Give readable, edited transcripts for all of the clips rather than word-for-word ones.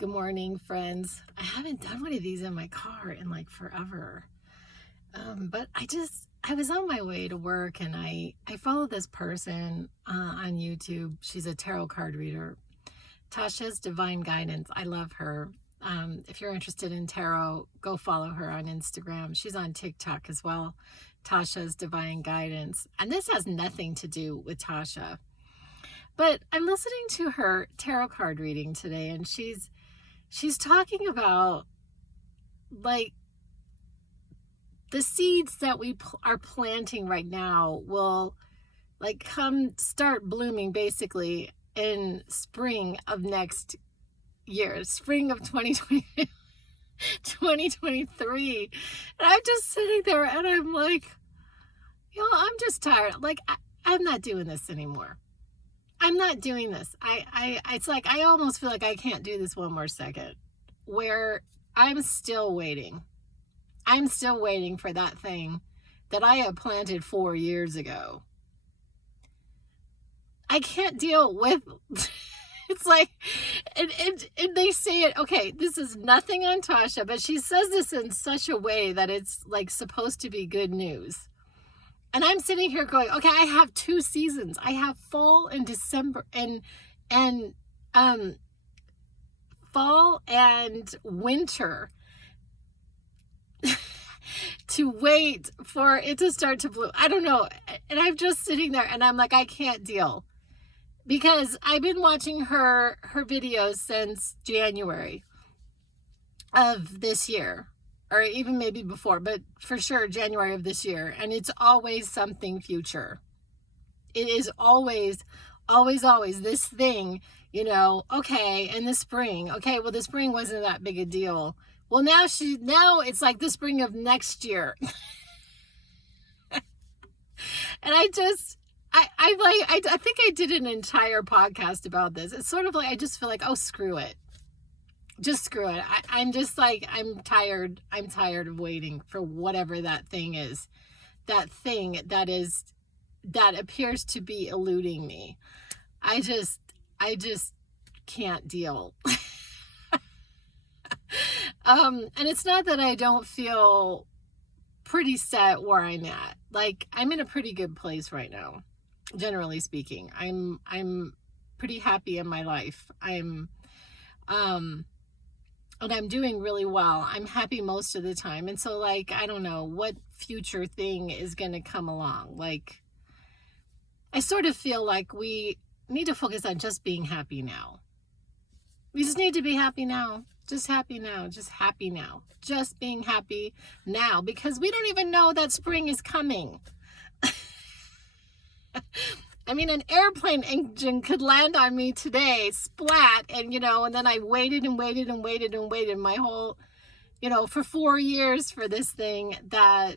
Good morning, friends. I haven't done one of these in my car in like forever. But I was on my way to work and I follow this person on YouTube. She's a tarot card reader. Tasha's Divine Guidance. I love her. If you're interested in tarot, go follow her on Instagram. She's on TikTok as well. Tasha's Divine Guidance. And this has nothing to do with Tasha. But I'm listening to her tarot card reading today, and she's talking about like the seeds that we are planting right now will like start blooming basically in spring of next year, spring of 2020, 2023. And I'm just sitting there and I'm like, I'm just tired. Like, I'm not doing this anymore. I'm not doing this. It's like, I almost feel like I can't do this one more second, where I'm still waiting. I'm still waiting for that thing that I had planted 4 years ago. I can't deal with, it's like, and they say it, okay, this is nothing on Tasha, but she says this in such a way that it's like supposed to be good news. And I'm sitting here going, okay, I have 2 seasons. I have fall and December and fall and winter to wait for it to start to bloom. I don't know. And I'm just sitting there and I'm like, I can't deal, because I've been watching her videos since January of this year. Or even maybe before, but for sure January of this year. And it's always something future. It is always this thing, okay, in the spring. Okay, well, the spring wasn't that big a deal. Well, now it's like the spring of next year. And I think I did an entire podcast about this. It's sort of like, I just feel like, oh, screw it. Just screw it. I'm just like, I'm tired. I'm tired of waiting for whatever that thing is. That thing that appears to be eluding me. I just can't deal. And it's not that I don't feel pretty set where I'm at. Like, I'm in a pretty good place right now, generally speaking. I'm pretty happy in my life. And I'm doing really well. I'm happy most of the time. And so, like, I don't know what future thing is going to come along. Like, I sort of feel like we need to focus on just being happy now. We just need to be happy now. Just happy now. Just happy now. Just being happy now. Because we don't even know that spring is coming. I mean, an airplane engine could land on me today, splat, and, and then I waited and waited and waited and waited my whole, for 4 years for this thing that,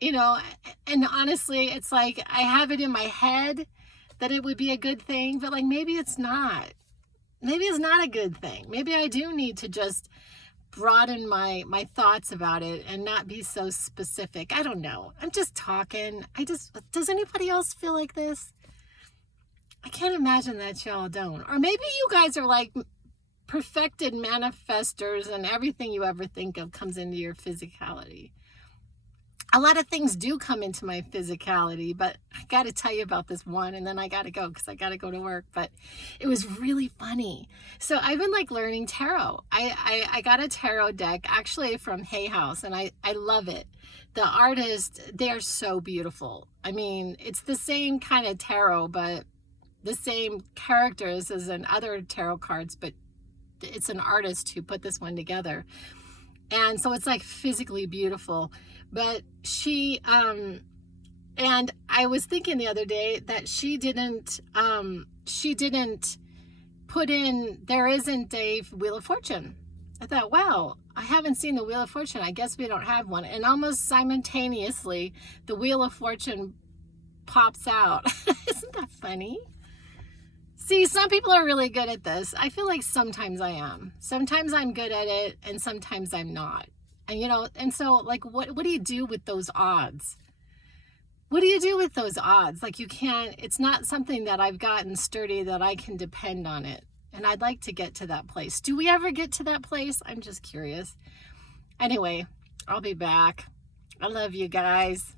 and honestly, it's like, I have it in my head that it would be a good thing, but like, maybe it's not. Maybe it's not a good thing. Maybe I do need to just broaden my thoughts about it and not be so specific. I don't know. I'm just talking. Does anybody else feel like this? I can't imagine that y'all don't. Or maybe you guys are like perfected manifestors and everything you ever think of comes into your physicality. A lot of things do come into my physicality, but I got to tell you about this one, and then I got to go because I got to go to work. But it was really funny. So I've been like learning tarot. I got a tarot deck actually from Hay House, and I love it. The artists, they're so beautiful. I mean, it's the same kind of tarot, but the same characters as in other tarot cards, but it's an artist who put this one together. And so it's like physically beautiful. But she, and I was thinking the other day that she didn't put in, there isn't a Wheel of Fortune. I thought, wow, I haven't seen the Wheel of Fortune. I guess we don't have one. And almost simultaneously, the Wheel of Fortune pops out. Isn't that funny? See, some people are really good at this. I feel like sometimes I am. Sometimes I'm good at it, and sometimes I'm not. And, and so, like, what do you do with those odds? What do you do with those odds? Like, you can't, it's not something that I've gotten sturdy that I can depend on it. And I'd like to get to that place. Do we ever get to that place? I'm just curious. Anyway, I'll be back. I love you guys.